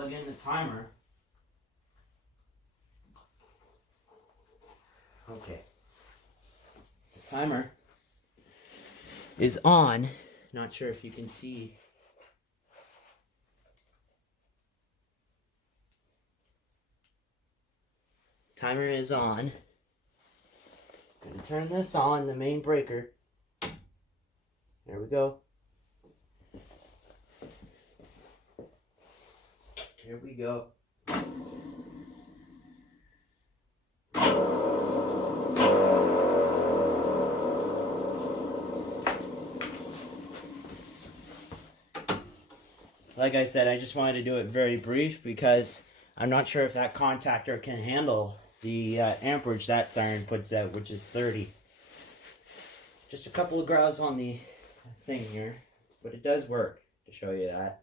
plug in the timer. Okay. The timer is on. Not sure if you can see. Timer is on. I'm going to turn this on, the main breaker. There we go. Here we go. Like I said, I just wanted to do it very brief because I'm not sure if that contactor can handle the amperage that siren puts out, which is 30. Just a couple of growls on the thing here, but it does work, to show you that.